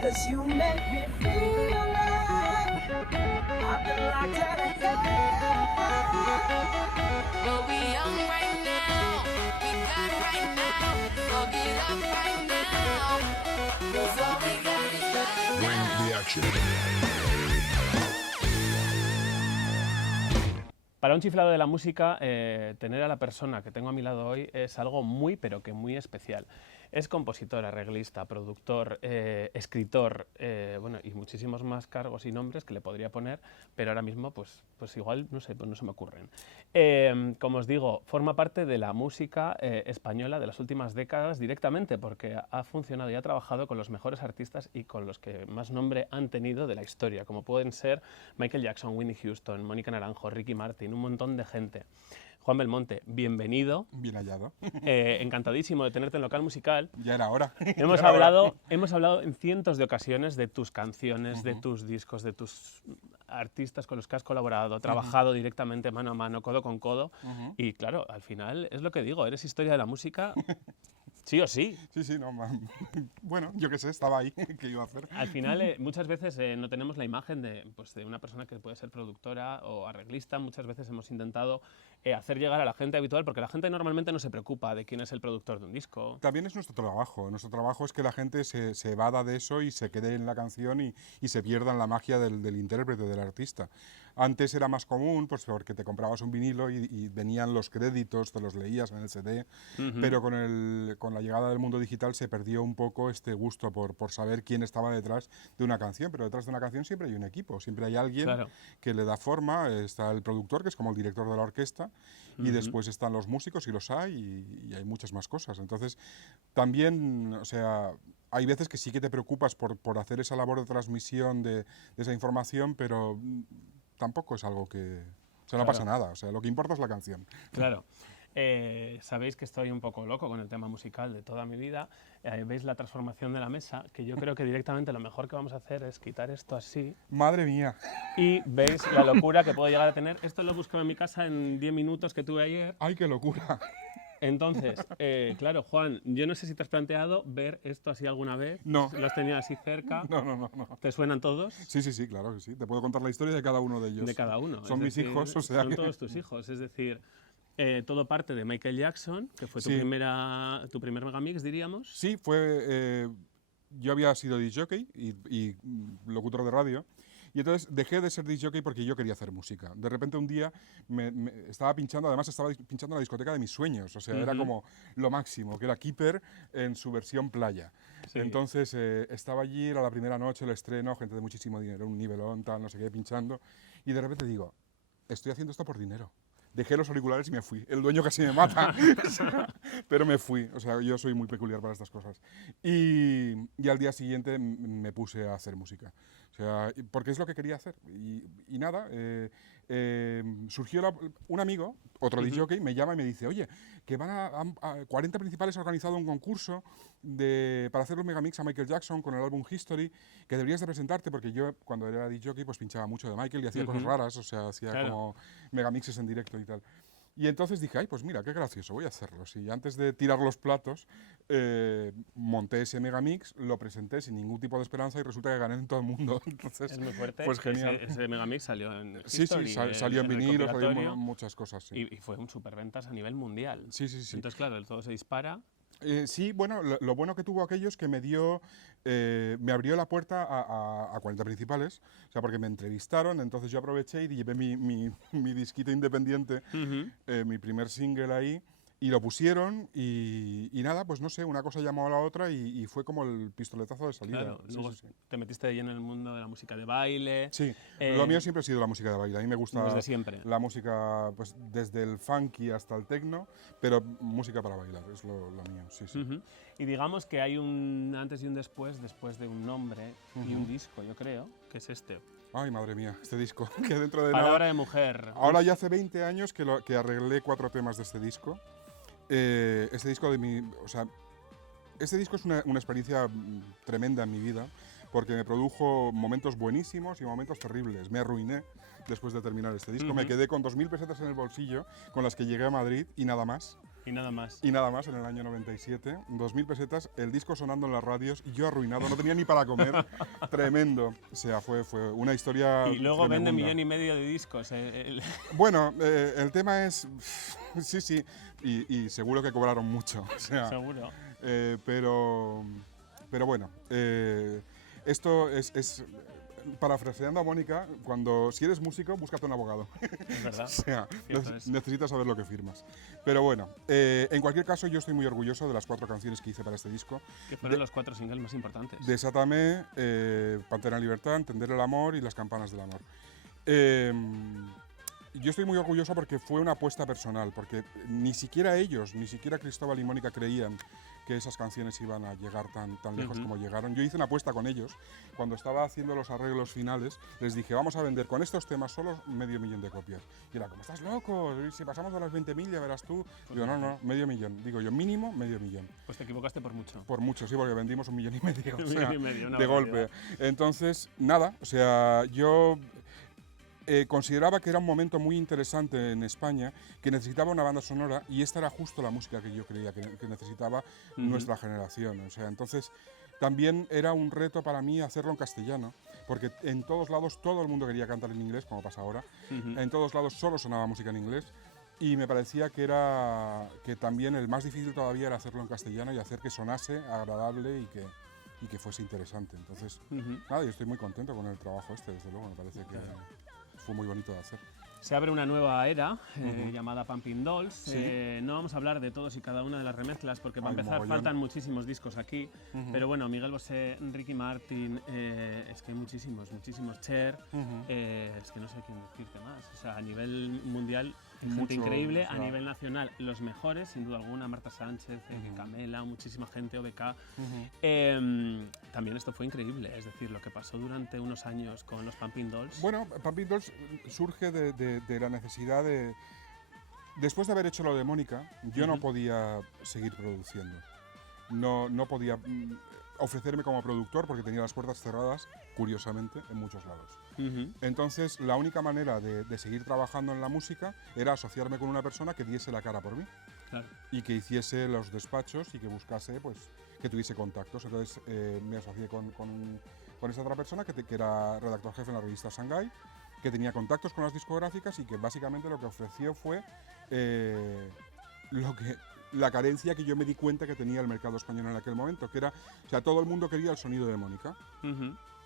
'cause you make me feel like I've been locked out of hell. Well, we young right now, we got right now, so get up right now, 'cause all we got is right now. Bring the action. Para un chiflado de la música, tener a la persona que tengo a mi lado hoy es algo muy, pero que muy especial. Es compositor, arreglista, productor, escritor, bueno, y muchísimos más cargos y nombres que le podría poner, pero ahora mismo, pues igual, no sé, pues no se me ocurren. Como os digo, forma parte de la música española de las últimas décadas directamente, porque ha funcionado y ha trabajado con los mejores artistas y con los que más nombre han tenido de la historia, como pueden ser Michael Jackson, Whitney Houston, Mónica Naranjo, Ricky Martin, un montón de gente. Juan Belmonte, bienvenido. Bien hallado. Encantadísimo de tenerte en Local Musical. Ya era hora. Hemos hablado en cientos de ocasiones de tus canciones, de tus discos, de tus artistas con los que has colaborado, trabajado directamente mano a mano, codo con codo. Y claro, al final es lo que digo, eres historia de la música, sí o sí. Sí, no, bueno, yo qué sé, estaba ahí, ¿qué iba a hacer? Al final, muchas veces no tenemos la imagen de una persona que puede ser productora o arreglista. Muchas veces hemos intentado hacer llegar a la gente habitual, porque la gente normalmente no se preocupa de quién es el productor de un disco. También es nuestro trabajo. Nuestro trabajo es que la gente se evada de eso y se quede en la canción y se pierda en la magia del intérprete, del artista. Antes era más común, pues porque te comprabas un vinilo y venían los créditos, te los leías en el CD, pero con la llegada del mundo digital se perdió un poco este gusto por saber quién estaba detrás de una canción, pero detrás de una canción siempre hay un equipo, siempre hay alguien que le da forma. Está el productor, que es como el director de la orquesta, y después están los músicos, y los hay, y hay muchas más cosas. Entonces, también, o sea, hay veces que sí que te preocupas por hacer esa labor de transmisión de esa información, pero tampoco es algo que... O sea, no pasa nada, o sea, lo que importa es la canción. Claro. Sabéis que estoy un poco loco con el tema musical de toda mi vida. Veis la transformación de la mesa, que yo creo que directamente lo mejor que vamos a hacer es quitar esto así. ¡Madre mía! Y veis la locura que puedo llegar a tener. Esto lo buscaba en mi casa en 10 minutos que tuve ayer. ¡Ay, qué locura! Entonces, claro, Juan, yo no sé si te has planteado ver esto así alguna vez. No. ¿Lo has tenido así cerca? No. ¿Te suenan todos? Sí, claro que sí. Te puedo contar la historia de cada uno de ellos. De cada uno. Son mis hijos, o sea... Son todos tus hijos, es decir... todo parte de Michael Jackson, que fue tu primer megamix, diríamos. Sí, yo había sido disc-jockey y locutor de radio, y entonces dejé de ser disc-jockey porque yo quería hacer música. De repente un día estaba pinchando, además estaba pinchando en la discoteca de mis sueños, o sea, era como lo máximo, que era Keeper en su versión playa. Sí. Entonces estaba allí, era la primera noche, el estreno, gente de muchísimo dinero, un nivelón, tal, no sé qué, pinchando, y de repente digo, estoy haciendo esto por dinero. Dejé los auriculares y me fui. El dueño casi me mata, pero me fui. O sea, yo soy muy peculiar para estas cosas. Y al día siguiente me puse a hacer música. O sea, porque es lo que quería hacer. Y nada, surgió un amigo, otro disc-jockey, me llama y me dice, oye, que van a 40 Principales ha organizado un concurso para hacer un megamix a Michael Jackson con el álbum History, que deberías de presentarte, porque yo cuando era disc-jockey pues pinchaba mucho de Michael y hacía cosas raras, o sea, hacía como megamixes en directo y tal. Y entonces dije, ay, pues mira, qué gracioso, voy a hacerlo. Y antes de tirar los platos, monté ese megamix, lo presenté sin ningún tipo de esperanza y resulta que gané en todo el mundo. Entonces, es muy fuerte. Pues genial. Ese megamix salió en History. Sí, salió en vinilo, salió en muchas cosas. Sí. Y fue un superventas a nivel mundial. Sí. Entonces, claro, todo se dispara. Sí, bueno, lo bueno que tuvo aquello es que me abrió la puerta a 40 Principales, o sea, porque me entrevistaron, entonces yo aproveché y llevé mi disquito independiente, mi primer single ahí, y lo pusieron y nada, pues no sé, una cosa llamó a la otra y fue como el pistoletazo de salida. Claro, luego te metiste ahí en el mundo de la música de baile. Sí, lo mío siempre ha sido la música de baile, a mí me gusta desde siempre. La música, pues desde el funky hasta el techno, pero música para bailar, es lo mío, sí. Y digamos que hay un antes y un después de un nombre y un disco, yo creo, que es este. Ay, madre mía, este disco, que dentro de Palabra nada... de mujer. Ahora ya hace 20 años que arreglé 4 temas de este disco. Este disco es una experiencia tremenda en mi vida, porque me produjo momentos buenísimos y momentos terribles. Me arruiné después de terminar este disco. Me quedé con 2.000 pesetas en el bolsillo, con las que llegué a Madrid y nada más. Y nada más. Y nada más, en el año 97, 2.000 pesetas, el disco sonando en las radios, y yo arruinado, no tenía ni para comer, tremendo. O sea, fue una historia Y luego vende tremenda. 1,5 millones de discos. Bueno, el tema es, sí, y seguro que cobraron mucho, o sea, Seguro. pero bueno, esto es parafraseando a Mónica, si eres músico, búscate un abogado. Es verdad. O sea, Cierto es. necesitas saber lo que firmas. Pero bueno, en cualquier caso, yo estoy muy orgulloso de las 4 canciones que hice para este disco. Que fueron los 4 singles más importantes. Desátame, Pantera en Libertad, Entender el Amor y Las Campanas del Amor. Yo estoy muy orgulloso porque fue una apuesta personal, porque ni siquiera ellos, ni siquiera Cristóbal y Mónica creían que esas canciones iban a llegar tan lejos como llegaron. Yo hice una apuesta con ellos. Cuando estaba haciendo los arreglos finales, les dije, vamos a vender con estos temas solo 500.000 de copias. Y era como, ¿estás loco? Si pasamos de las 20.000 ya verás tú. Digo, no, 500.000. Digo yo, mínimo 500.000. Pues te equivocaste por mucho. Por mucho, sí, porque vendimos 1,5 millones. O 1,5 sea, millones, una de barbaridad. golpe. Entonces, nada, o sea, yo consideraba que era un momento muy interesante en España, que necesitaba una banda sonora, y esta era justo la música que yo creía que necesitaba nuestra generación. O sea, entonces también era un reto para mí hacerlo en castellano, porque en todos lados todo el mundo quería cantar en inglés, como pasa ahora. En todos lados solo sonaba música en inglés. Y me parecía que también el más difícil todavía era hacerlo en castellano y hacer que sonase agradable y que fuese interesante. Entonces, nada, yo estoy muy contento con el trabajo este, desde luego, me parece que fue muy bonito de hacer. Se abre una nueva era llamada Pumping Dolls. Sí. No vamos a hablar de todos y cada una de las remezclas porque para Hay empezar mogollón. faltan muchísimos discos aquí. Pero bueno, Miguel Bosé, Ricky Martin, es que hay muchísimos. Cher, es que no sé quién decirte más. O sea, a nivel mundial, gente Mucho, increíble. o sea. A nivel nacional, los mejores, sin duda alguna. Marta Sánchez, Camela, muchísima gente, OBK. También esto fue increíble. Es decir, lo que pasó durante unos años con los Pumping Dolls. Bueno, Pumping Dolls surge de la necesidad de... Después de haber hecho lo de Mónica, yo no podía seguir produciendo. No podía ofrecerme como productor porque tenía las puertas cerradas, curiosamente, en muchos lados. Entonces, la única manera de seguir trabajando en la música era asociarme con una persona que diese la cara por mí. Claro. Y que hiciese los despachos y que buscase, pues, que tuviese contactos. Entonces me asocié con esta otra persona que era redactor jefe en la revista Shanghai, que tenía contactos con las discográficas y que básicamente lo que ofreció fue la carencia que yo me di cuenta que tenía el mercado español en aquel momento, que era, o sea, todo el mundo quería el sonido de Mónica.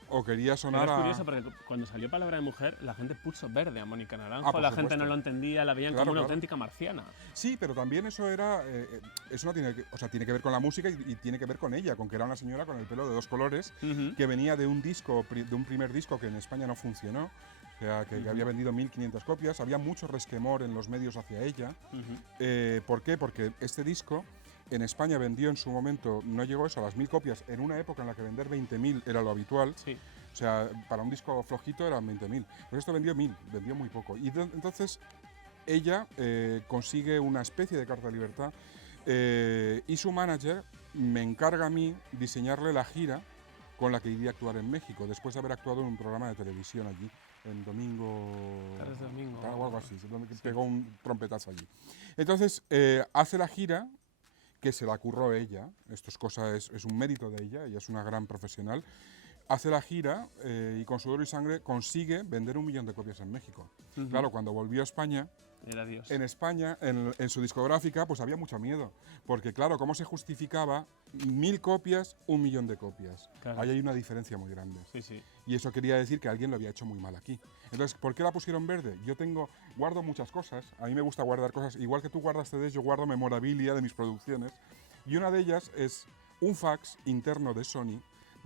O quería sonar Pero es a... curioso porque cuando salió Palabra de Mujer, la gente puso verde a Mónica Naranjo, por la gente supuesto. no lo entendía, la veían Claro, como una claro. auténtica marciana. Sí, pero también eso era, eso no tiene que, o sea, tiene que ver con la música y tiene que ver con ella, con que era una señora con el pelo de 2 colores, que venía de un primer disco que en España no funcionó, o sea, que había vendido 1.500 copias, había mucho resquemor en los medios hacia ella. ¿Por qué? Porque este disco en España vendió en su momento, no llegó eso a las 1.000 copias, en una época en la que vender 20.000 era lo habitual. Sí. O sea, para un disco flojito eran 20.000. Pero esto vendió 1.000, vendió muy poco. Y entonces ella consigue una especie de carta de libertad y su manager me encarga a mí diseñarle la gira con la que iría a actuar en México, después de haber actuado en un programa de televisión allí, en Domingo... Tardes de Domingo. O algo así, donde pegó un trompetazo allí. Entonces, hace la gira, que se la curró ella, esto es cosa, es un mérito de ella es una gran profesional. Hace la gira y con sudor y sangre consigue vender 1 millón de copias en México. Claro, cuando volvió a España, Era Dios. en España, en su discográfica, pues había mucho miedo. Porque claro, ¿cómo se justificaba 1.000 copias, 1 millón de copias? Claro. Ahí hay una diferencia muy grande. Sí, sí. Y eso quería decir que alguien lo había hecho muy mal aquí. Entonces, ¿por qué la pusieron verde? Guardo muchas cosas, a mí me gusta guardar cosas, igual que tú guardas CDs, yo guardo memorabilia de mis producciones. Y una de ellas es un fax interno de Sony,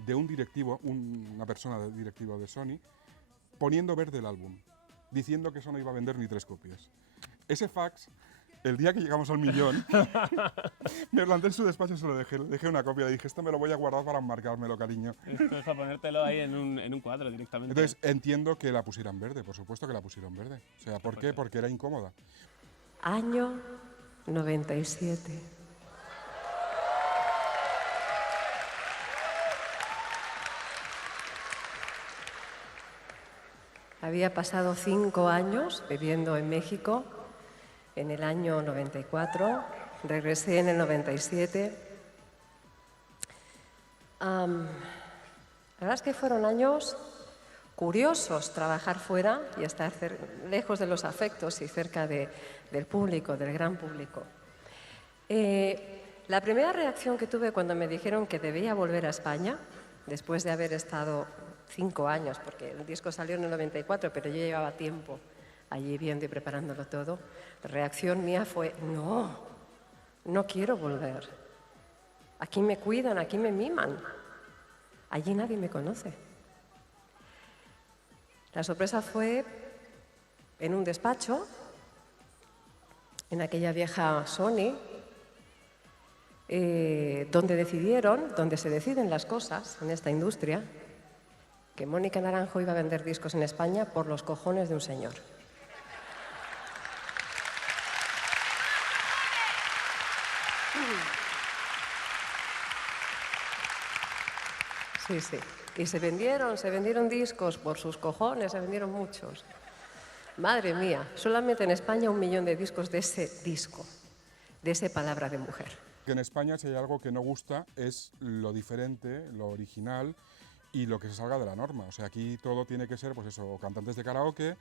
de un directivo, una persona directivo de Sony, poniendo verde el álbum, diciendo que eso no iba a vender ni 3 copias. Ese fax, el día que llegamos al 1.000.000, me planté en su despacho y se lo dejé. Le dejé una copia, le dije, esto me lo voy a guardar para enmarcármelo, cariño. Esto es para ponértelo ahí en un cuadro directamente. Entonces, entiendo que la pusieran verde, por supuesto que la pusieron verde. O sea, ¿por qué? Porque era incómoda. Año 97. Había pasado 5 años viviendo en México. En el año 94 regresé en el 97. La verdad es que fueron años curiosos trabajar fuera y estar lejos de los afectos y cerca del público, del gran público. La primera reacción que tuve cuando me dijeron que debía volver a España, después de haber estado 5 años, porque el disco salió en el 94, pero yo llevaba tiempo allí viendo y preparándolo todo, la reacción mía fue: no quiero volver. Aquí me cuidan, aquí me miman. Allí nadie me conoce. La sorpresa fue en un despacho, en aquella vieja Sony, donde se deciden las cosas en esta industria, que Mónica Naranjo iba a vender discos en España por los cojones de un señor. Sí, sí. Y se vendieron discos por sus cojones, se vendieron muchos. Madre mía, solamente en España 1 millón de discos de ese disco, de esa palabra de mujer. Que en España, si hay algo que no gusta, es lo diferente, lo original y lo que se salga de la norma. O sea, aquí todo tiene que ser, pues eso, o cantantes de karaoke,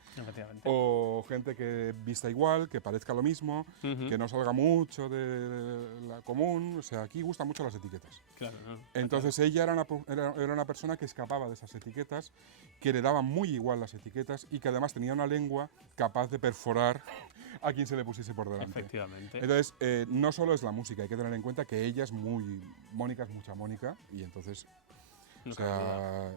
o gente que vista igual, que parezca lo mismo, que no salga mucho de la común. O sea, aquí gustan mucho las etiquetas. Claro, ¿no? Entonces ella era una persona que escapaba de esas etiquetas, que le daban muy igual las etiquetas y que además tenía una lengua capaz de perforar a quien se le pusiese por delante. Efectivamente. Entonces, no solo es la música, hay que tener en cuenta que ella es Mónica es mucha Mónica, y entonces, No o sea,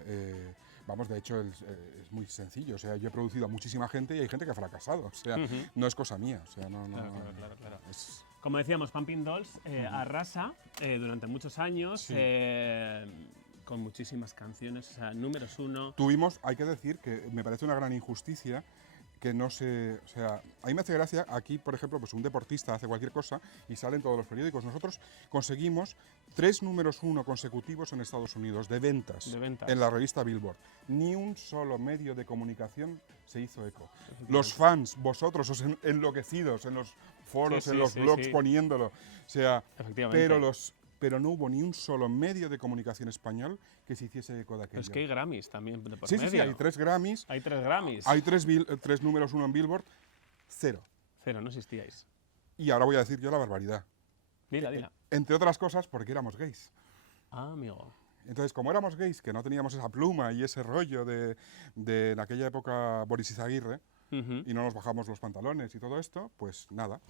vamos, de hecho es muy sencillo. O sea, yo he producido a muchísima gente y hay gente que ha fracasado. O sea, no es cosa mía. O sea, Claro. es- Como decíamos, Pumping Dolls arrasa durante muchos años, Sí. con muchísimas canciones, o sea, números 1. Tuvimos, hay que decir que me parece una gran injusticia que no se... O sea, a mí me hace gracia, aquí, por ejemplo, pues un deportista hace cualquier cosa y sale en todos los periódicos. Nosotros conseguimos 3 números 1 consecutivos en Estados Unidos de ventas, en la revista Billboard. Ni un solo medio de comunicación se hizo eco. Los fans, vosotros, os enloquecidos en los foros, Sí, en los sí, blogs sí. poniéndolo. O sea, Efectivamente. pero no hubo ni un solo medio de comunicación español que se hiciese eco de aquello. Es que hay Grammys también de por Sí, medio. sí, hay 3 Grammys, Hay 3 Grammys. hay 3 números 1 en Billboard, 0. 0, no existíais. Y ahora voy a decir yo la barbaridad. Dila. Entre otras cosas porque éramos gays. Ah, amigo. Entonces, como éramos gays, que no teníamos esa pluma y ese rollo de en aquella época Boris Izaguirre, y no nos bajamos los pantalones y todo esto, pues nada,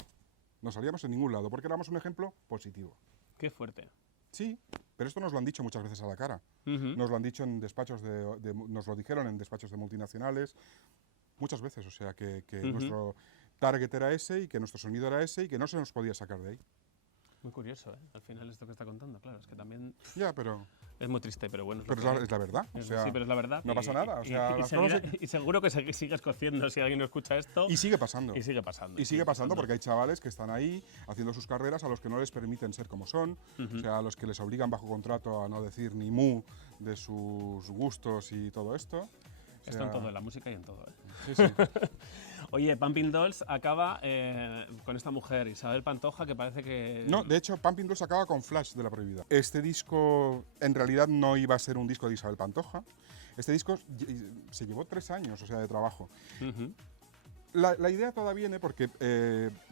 no salíamos en ningún lado, porque éramos un ejemplo positivo. Qué fuerte. Sí, pero esto nos lo han dicho muchas veces a la cara. Ujú. Nos lo han dicho en despachos nos lo dijeron en despachos de multinacionales muchas veces. O sea, que nuestro target era ese y que nuestro sonido era ese y que no se nos podía sacar de ahí. Muy curioso, ¿eh? Al final esto que está contando, claro, es que también Ya, pero es muy triste, pero bueno. es la verdad. O sea, sí, pero es la verdad. no pasa nada. O sea, las cosas y seguro que sigues cociendo si alguien no escucha esto. y sigue pasando. Y sigue pasando. Y sigue pasando porque hay chavales que están ahí haciendo sus carreras a los que no les permiten ser como son, o sea, a los que les obligan bajo contrato a no decir ni mu de sus gustos y todo esto. O Esto en sea, todo, en la música y en todo, ¿eh? Sí, sí. Oye, Pumping Dolls acaba con esta mujer, Isabel Pantoja, que parece que... No, de hecho, Pumping Dolls acaba con Flash de la Prohibida. Este disco en realidad no iba a ser un disco de Isabel Pantoja. Este disco se llevó 3 años, o sea, de trabajo. Ujú. La idea toda viene porque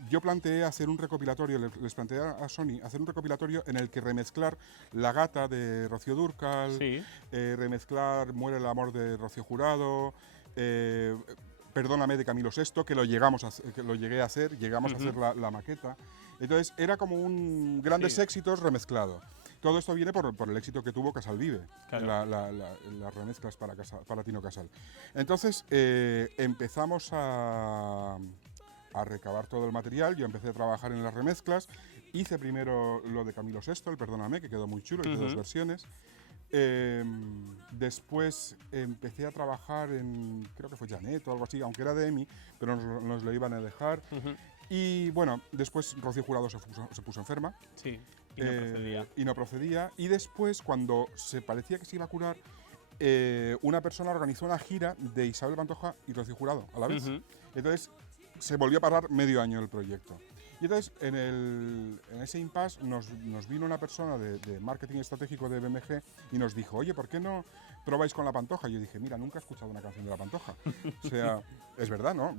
yo planteé hacer un recopilatorio, les planteé a Sony hacer un recopilatorio en el que remezclar La Gata de Rocío Dúrcal, Sí. remezclar Muere el amor de Rocío Jurado, Perdóname de Camilo VI, que lo llegué a hacer, llegamos a hacer la maqueta. Entonces era como un grandes Sí. éxitos remezclado. Todo esto viene por el éxito que tuvo Casal Vive, Claro. las remezclas para Tino Casal. Entonces empezamos a recabar todo el material, yo empecé a trabajar en las remezclas, hice primero lo de Camilo VI, el Perdóname, que quedó muy chulo, hice 2 versiones. Después empecé a trabajar en, creo que fue Janet o algo así, aunque era de EMI, pero nos lo iban a dejar. Y bueno, después Rocío Jurado se puso enferma. Sí, y no procedía. Y no procedía. Y después, cuando se parecía que se iba a curar, una persona organizó una gira de Isabel Pantoja y Rocío Jurado a la vez. Ujú. Entonces se volvió a parar medio año el proyecto. Y entonces, en ese impasse nos vino una persona de marketing estratégico de BMG y nos dijo, oye, ¿por qué no probáis con La Pantoja? Y yo dije, mira, nunca he escuchado una canción de La Pantoja. O sea, es verdad, ¿no?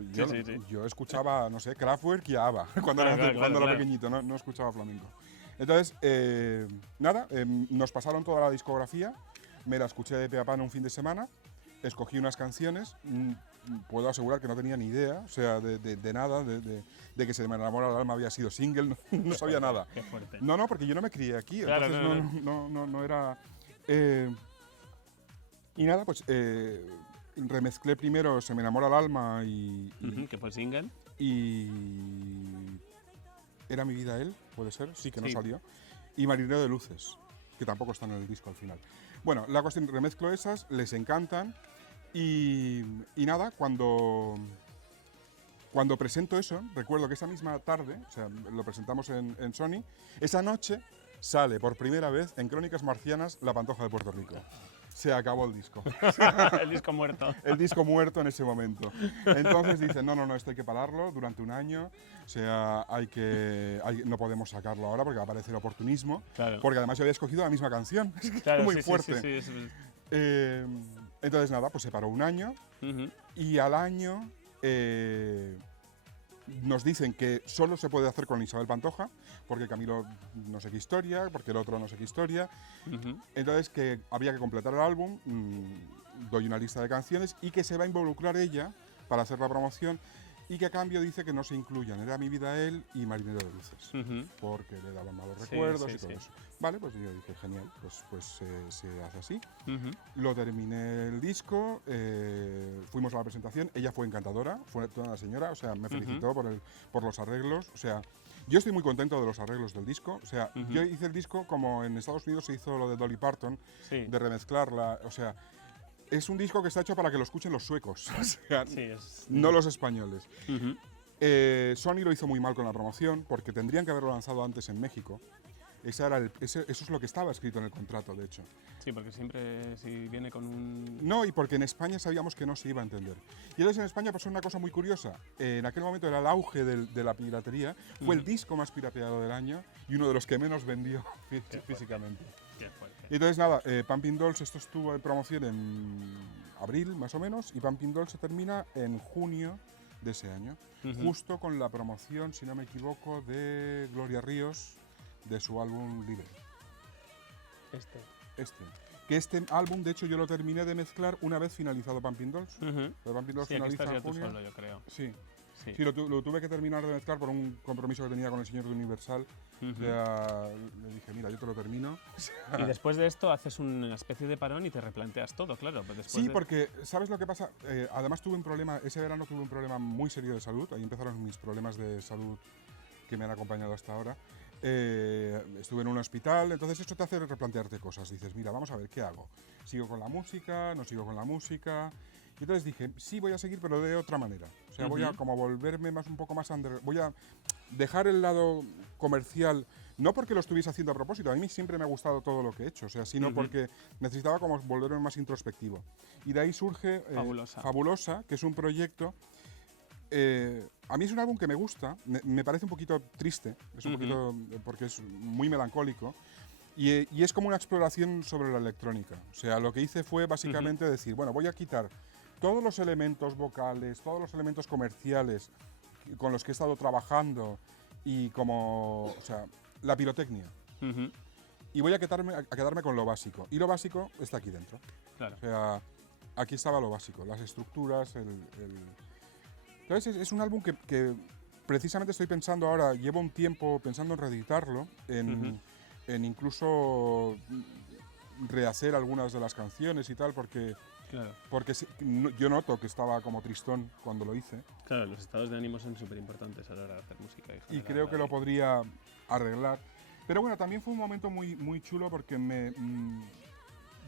Yo escuchaba, no sé, Kraftwerk y ABBA cuando era pequeñito, no escuchaba flamenco. Entonces, nada, nos pasaron toda la discografía, me la escuché de pe a pa en un fin de semana, escogí unas canciones, puedo asegurar que no tenía ni idea, o sea, de nada, de que Se me enamora el alma había sido single, no sabía nada. Qué fuerte. No, porque yo no me crié aquí, Claro, entonces no era... y nada, pues remezclé primero Se me enamora el alma Que fue single. y Era mi vida él, puede ser, sí que no Sí. salió, y Marinero de luces, que tampoco están en el disco al final. Bueno, la cuestión, remezclo esas, les encantan y nada, cuando presento eso, recuerdo que esa misma tarde, o sea, lo presentamos en Sony, esa noche sale por primera vez en Crónicas Marcianas La Pantoja de Puerto Rico. Se acabó el disco. El disco muerto. El disco muerto en ese momento. Entonces dicen, no, esto hay que pararlo durante un año, o sea, no podemos sacarlo ahora porque va a parecer oportunismo, Claro. porque además yo había escogido la misma canción, es que Claro, es muy sí, fuerte. sí. Entonces nada, pues se paró un año Ujú. y al año nos dicen que solo se puede hacer con Isabel Pantoja, porque Camilo no sé qué historia, porque el otro no sé qué historia. Ujú. Entonces que había que completar el álbum, doy una lista de canciones y que se va a involucrar ella para hacer la promoción y que a cambio dice que no se incluyan Era mi vida él y Marinero de luces, Ujú. porque le daban malos Sí, recuerdos sí, y todo sí. eso. Vale, pues yo dije, genial, pues se hace así. Ujú. Lo terminé el disco, fuimos a la presentación, ella fue encantadora, fue toda una señora, o sea, me felicitó por los arreglos, o sea, yo estoy muy contento de los arreglos del disco, o sea, yo hice el disco como en Estados Unidos se hizo lo de Dolly Parton, Sí. de remezclarla, o sea, es un disco que está hecho para que lo escuchen los suecos, o sea, Sí, es. no los españoles. Ujú. Sony lo hizo muy mal con la promoción porque tendrían que haberlo lanzado antes en México. Eso es lo que estaba escrito en el contrato, de hecho. Sí, porque siempre si viene con un. No, y porque en España sabíamos que no se iba a entender. Y entonces en España pasó una cosa muy curiosa. En aquel momento era el auge de la piratería. Fue el disco más pirateado del año y uno de los que menos vendió físicamente. Qué fuerte. Y entonces nada, Pumping Dolls, esto estuvo en promoción en abril más o menos, y Pumping Dolls se termina en junio de ese año. Justo con la promoción, si no me equivoco, de Gloria Ríos, de su álbum Libre. Que este álbum, de hecho, yo lo terminé de mezclar una vez finalizado Pumping Dolls. Ujú. Pero Pumping Dolls Sí, aquí finaliza estás ya en tú junio. solo, yo creo. Sí. Sí. Sí, lo tuve que terminar de mezclar por un compromiso que tenía con el señor de Universal. O sea, le dije, mira, yo te lo termino. Y después de esto haces una especie de parón y te replanteas todo, claro. Pues después Sí, de- porque, ¿sabes lo que pasa? Además tuve un problema, ese verano tuve un problema muy serio de salud. Ahí empezaron mis problemas de salud que me han acompañado hasta ahora. Estuve en un hospital, entonces esto te hace replantearte cosas. Dices, mira, vamos a ver, ¿qué hago? ¿Sigo con la música? ¿No sigo con la música? Y entonces dije, sí, voy a seguir, pero de otra manera. O sea, voy a como volverme un poco más under... Voy a dejar el lado comercial, no porque lo estuviese haciendo a propósito, a mí siempre me ha gustado todo lo que he hecho, o sea, sino porque necesitaba como volverme más introspectivo. Y de ahí surge Fabulosa, que es un proyecto... a mí es un álbum que me gusta, me parece un poquito triste, es un poquito, porque es muy melancólico, y es como una exploración sobre la electrónica. O sea, lo que hice fue básicamente decir, bueno, voy a quitar todos los elementos vocales, todos los elementos comerciales con los que he estado trabajando y como, o sea, la pirotecnia. Ujú. Y voy a quedarme con lo básico. Y lo básico está aquí dentro. Claro. O sea, aquí estaba lo básico, las estructuras, Entonces es un álbum que precisamente estoy pensando ahora, llevo un tiempo pensando en reeditarlo, en incluso rehacer algunas de las canciones y tal, porque Claro. yo noto que estaba como tristón cuando lo hice Claro, los estados de ánimo son súper importantes a la hora de hacer música. y generar creo que lo algo. podría arreglar. Pero bueno, también fue un momento muy, muy chulo porque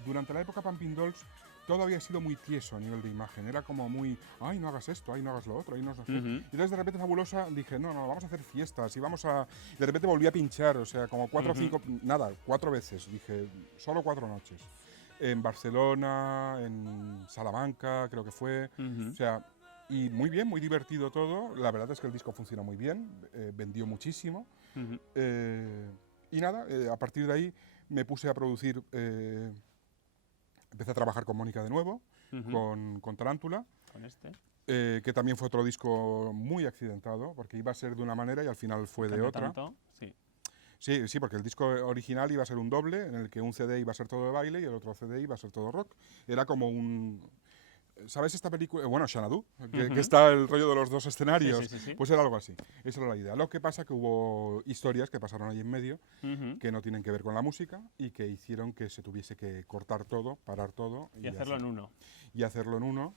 durante la época Pumping Dolls todo había sido muy tieso a nivel de imagen. Era como muy, ay, no hagas esto, ay, no hagas lo otro, ay, no sé qué. Y entonces de repente Fabulosa dije, no, vamos a hacer fiestas y vamos a... De repente volví a pinchar, o sea, como 4 o 5, nada, 4 veces. Dije, solo 4 noches. En Barcelona, en Salamanca, creo que fue. O sea, Y muy bien, muy divertido todo. La verdad es que el disco funciona muy bien, vendió muchísimo. Ujú. Y nada, a partir de ahí me puse a producir, empecé a trabajar con Mónica de nuevo, Ujú. con Tarántula, Con este. que también fue otro disco muy accidentado, porque iba a ser de una manera y al final fue de Cambió otra. tanto, sí. Sí, sí, porque el disco original iba a ser un doble, en el que un CD iba a ser todo de baile y el otro CD iba a ser todo rock. Era como un... ¿Sabes esta película? Bueno, Xanadu, que Ujú. está el rollo de los dos escenarios. Sí, sí, sí, sí. Pues era algo así. Esa era la idea. Lo que pasa que hubo historias que pasaron ahí en medio Ujú. que no tienen que ver con la música y que hicieron que se tuviese que cortar todo, parar todo Y hacerlo en uno. y hacerlo en uno,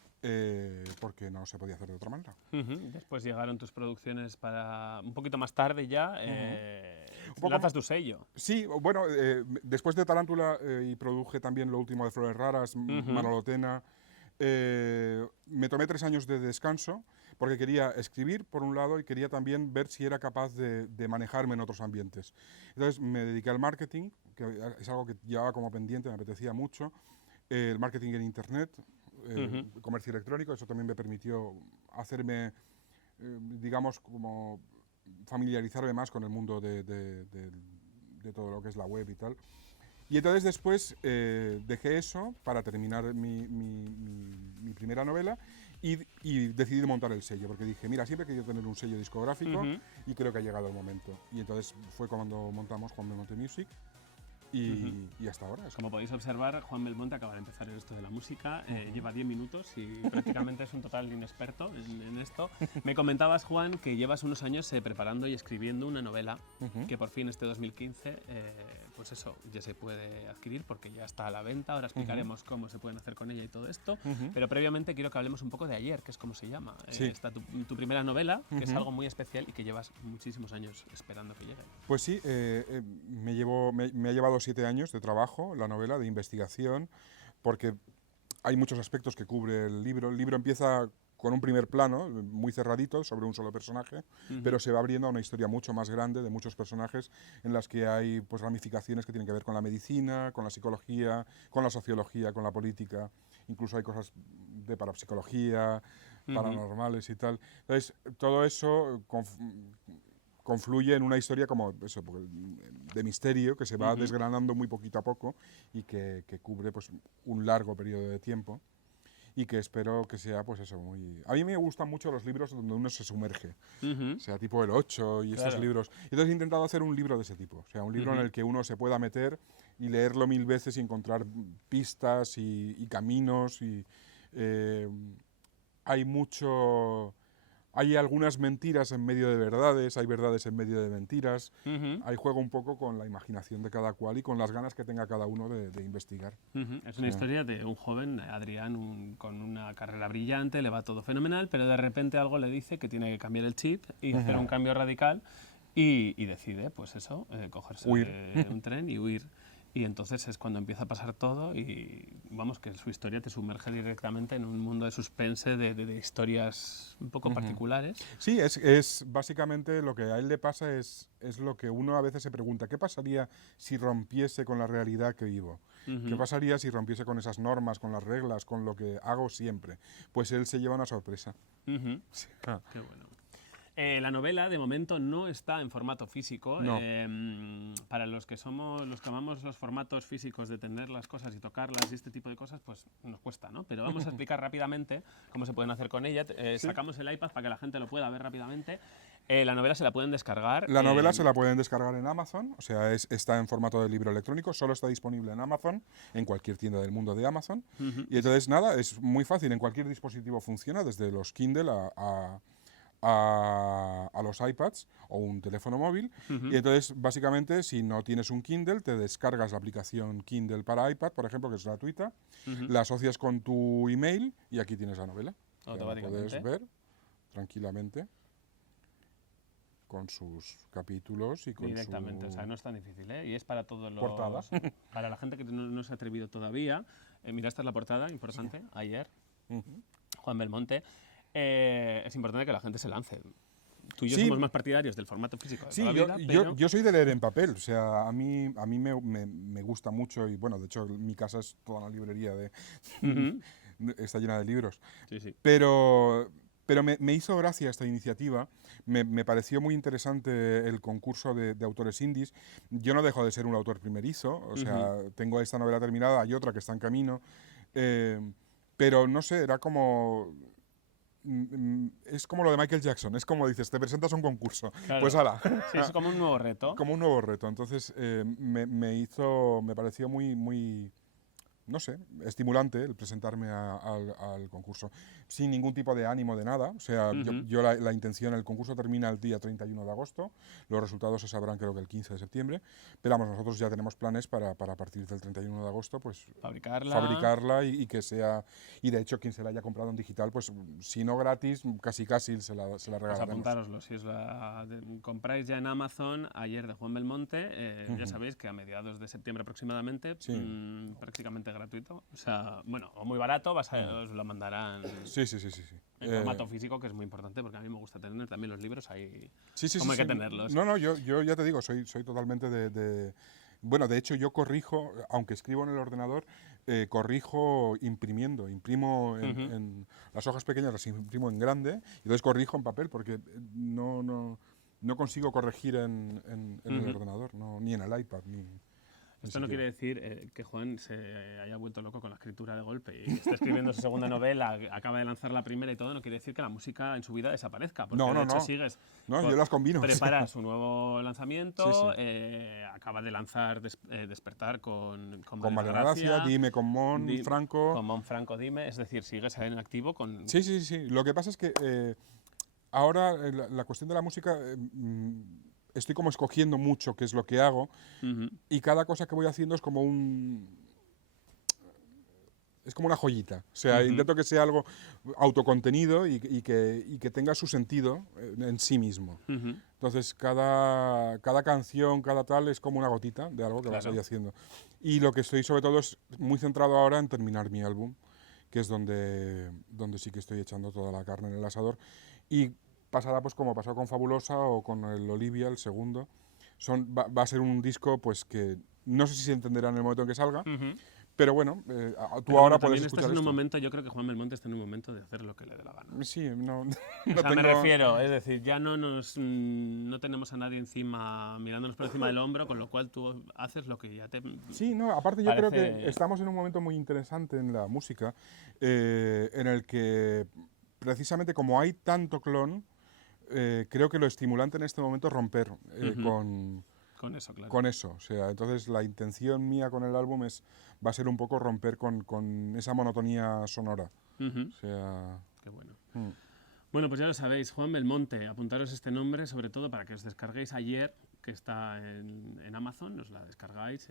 porque no se podía hacer de otra manera. Ujú. Después llegaron tus producciones para un poquito más tarde ya. Un poco Lanzas tu sello. Sí, bueno, después de Tarántula y produje también lo último de Flores Raras, Manolotena. Me tomé 3 años de descanso porque quería escribir por un lado y quería también ver si era capaz de manejarme en otros ambientes. Entonces me dediqué al marketing, que es algo que llevaba como pendiente, me apetecía mucho. El marketing en internet, comercio electrónico, eso también me permitió hacerme, digamos, como familiarizarme más con el mundo de todo lo que es la web y tal. Y entonces después dejé eso para terminar mi primera novela y decidí montar el sello, porque dije, mira, siempre he querido tener un sello discográfico y creo que ha llegado el momento. Y entonces fue cuando montamos Juan Belmonte Music y hasta ahora. Como podéis observar, Juan Belmonte acaba de empezar en esto de la música, lleva 10 minutos y prácticamente es un total inexperto en esto. Me comentabas, Juan, que llevas unos años preparando y escribiendo una novela que por fin este 2015, pues eso, ya se puede adquirir porque ya está a la venta. Ahora explicaremos cómo se pueden hacer con ella y todo esto. Pero previamente quiero que hablemos un poco de Ayer, que es como se llama. Sí. Está tu primera novela, que es algo muy especial y que llevas muchísimos años esperando que llegue. Pues sí, me ha llevado 7 años de trabajo, la novela, de investigación, porque hay muchos aspectos que cubre el libro. El libro empieza con un primer plano, muy cerradito, sobre un solo personaje, pero se va abriendo a una historia mucho más grande de muchos personajes en las que hay pues, ramificaciones que tienen que ver con la medicina, con la psicología, con la sociología, con la política. Incluso hay cosas de parapsicología, paranormales y tal. Entonces, todo eso confluye en una historia como eso, de misterio que se va desgranando muy poquito a poco y que cubre pues, un largo periodo de tiempo y que espero que sea pues eso muy... A mí me gustan mucho los libros donde uno se sumerge, o sea, tipo el 8 y estos libros. Entonces he intentado hacer un libro de ese tipo, o sea, un libro en el que uno se pueda meter y leerlo 1000 veces y encontrar pistas y caminos y hay mucho... Hay algunas mentiras en medio de verdades, hay verdades en medio de mentiras. Hay juego un poco con la imaginación de cada cual y con las ganas que tenga cada uno de investigar. Es una historia de un joven, Adrián, con una carrera brillante, le va todo fenomenal, pero de repente algo le dice que tiene que cambiar el chip y hacer un cambio radical y decide, pues eso, cogerse un tren y huir. Y entonces es cuando empieza a pasar todo y vamos, que su historia te sumerge directamente en un mundo de suspense, de historias un poco particulares. Sí, es básicamente lo que a él le pasa es lo que uno a veces se pregunta, ¿qué pasaría si rompiese con la realidad que vivo? ¿Qué pasaría si rompiese con esas normas, con las reglas, con lo que hago siempre? Pues él se lleva una sorpresa. Sí. Qué bueno. La novela de momento no está en formato físico. No. Para los que amamos los formatos físicos de tener las cosas y tocarlas y este tipo de cosas, pues nos cuesta, ¿no? Pero vamos a explicar rápidamente cómo se pueden hacer con ella. Sacamos el iPad para que la gente lo pueda ver rápidamente. La novela se la pueden descargar. La novela se la pueden descargar en Amazon, o sea, está en formato de libro electrónico, solo está disponible en Amazon, en cualquier tienda del mundo de Amazon. Y entonces, nada, es muy fácil, en cualquier dispositivo funciona, desde los Kindle a los iPads o un teléfono móvil. Y entonces, básicamente, si no tienes un Kindle, te descargas la aplicación Kindle para iPad, por ejemplo, que es gratuita, la asocias con tu email y aquí tienes la novela. Automáticamente. La puedes ver tranquilamente con sus capítulos y con directamente, su... o sea, no es tan difícil, ¿eh? Y es para todos los... Portada. Para la gente que no se ha atrevido todavía. Mira, esta es la portada, importante, Ayer, Juan Belmonte. Es importante que la gente se lance. Tú y yo somos más partidarios del formato físico de Sí, toda la vida, pero... yo soy de leer en papel, o sea, a mí me gusta mucho y bueno, de hecho mi casa es toda una librería está llena de libros. Sí, sí. Pero Pero me hizo gracia esta iniciativa, me pareció muy interesante el concurso de autores indies. Yo no dejo de ser un autor primerizo, o sea, tengo esta novela terminada, hay otra que está en camino, pero no sé, era como... Es como lo de Michael Jackson, es como dices, te presentas a un concurso, Claro. pues ala. Sí, es como un nuevo reto. Como un nuevo reto, entonces me pareció muy, no sé, estimulante el presentarme al concurso, sin ningún tipo de ánimo de nada. O sea, yo la intención, el concurso termina el día 31 de agosto, los resultados se sabrán creo que el 15 de septiembre, pero vamos, nosotros ya tenemos planes para a partir del 31 de agosto, pues fabricarla y que sea, y de hecho quien se la haya comprado en digital, pues si no gratis, casi se la Pues regalaremos. apuntároslo, si os compráis ya en Amazon, Ayer de Juan Belmonte, ya sabéis que a mediados de septiembre aproximadamente, prácticamente gratuito, o sea, bueno, o muy barato, os lo mandarán Sí. en formato físico, que es muy importante, porque a mí me gusta tener también los libros ahí, Sí. como hay que tenerlos. No, yo ya te digo, soy totalmente Bueno, de hecho yo corrijo, aunque escribo en el ordenador, corrijo imprimiendo. Imprimo en las hojas pequeñas, las imprimo en grande, y entonces corrijo en papel, porque no consigo corregir en el ordenador, ni en el iPad, ni Esto no quiere decir que Juan se haya vuelto loco con la escritura de golpe y esté escribiendo su segunda novela, acaba de lanzar la primera y todo, no quiere decir que la música en su vida desaparezca, porque de hecho sigues... No, yo las combino. Preparas su nuevo lanzamiento, acaba de lanzar Despertar con Malena Gracia, Dime con Mon Franco. Con Mon Franco, Dime, es decir, sigues en activo con... Sí. Lo que pasa es que ahora la cuestión de la música... estoy como escogiendo mucho qué es lo que hago y cada cosa que voy haciendo es como una joyita. O sea, intento que sea algo autocontenido y que tenga su sentido en sí mismo. Entonces, cada canción, cada tal, es como una gotita de algo que vas ahí haciendo. Y lo que estoy sobre todo es muy centrado ahora en terminar mi álbum, que es donde sí que estoy echando toda la carne en el asador. Y pasará pues como pasó con Fabulosa o con el Olivia, el segundo. Va a ser un disco pues que no sé si se entenderá en el momento en que salga, pero bueno, tú ahora puedes escuchar en un esto. momento, yo creo que Juan Belmonte está en un momento de hacer lo que le dé la gana. Sí, no O sea, me refiero, es decir, ya no tenemos a nadie encima, mirándonos por encima del hombro, con lo cual tú haces lo que ya te... Sí, no, aparte yo creo que estamos en un momento muy interesante en la música, en el que precisamente como hay tanto clon, creo que lo estimulante en este momento es romper con eso, claro. con eso. O sea, entonces la intención mía con el álbum va a ser un poco romper con esa monotonía sonora. O sea, qué bueno. Bueno, pues ya lo sabéis, Juan Belmonte, apuntaros este nombre, sobre todo para que os descarguéis Ayer, que está en Amazon, os la descargáis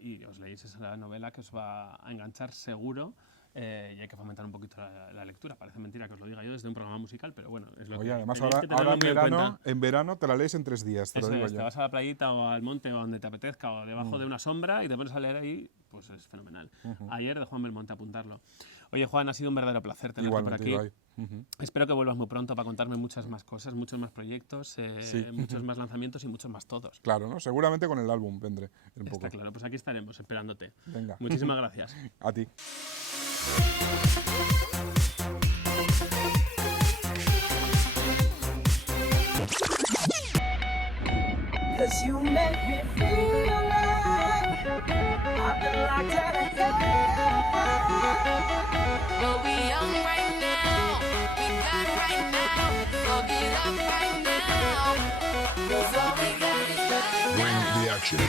y os leéis esa novela que os va a enganchar seguro. Y hay que fomentar un poquito la lectura. Parece mentira que os lo diga yo desde un programa musical, pero bueno, es lo oye, que además tenéis que ahora tenerlo en verano te la lees en 3 días, te lo digo te yo. vas a la playita o al monte o donde te apetezca o debajo de una sombra y te pones a leer ahí, pues es fenomenal. Ayer de Juan Belmonte, apuntarlo. Oye, Juan, ha sido un verdadero placer tenerte Igualmente, por aquí. Espero que vuelvas muy pronto para contarme muchas más cosas, muchos más proyectos, muchos más lanzamientos y muchos más todos. Claro, ¿no? Seguramente con el álbum vendré un poco. Está claro, pues aquí estaremos esperándote. Venga. Muchísimas gracias. A ti. Cause you make me feel like I've been locked out of Well, we young right now, we got right now, so get up right now, 'cause all we got is right now. Bring the action.